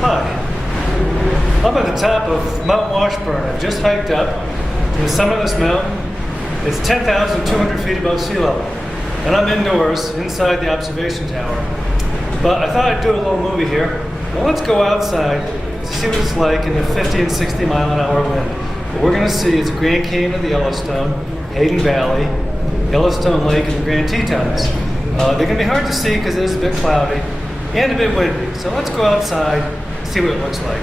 Hi, I'm at the top of Mount Washburn. I've just hiked up to the summit of this mountain. It's 10,200 feet above sea level. And I'm indoors, inside the observation tower. But I thought I'd do a little movie here. Well, let's go outside to see what it's like in the 50 and 60 mile an hour wind. What we're gonna see is the Grand Canyon of the Yellowstone, Hayden Valley, Yellowstone Lake, and the Grand Tetons. They're gonna be hard to see because it is a bit cloudy and a bit windy. So let's go outside and see what it looks like.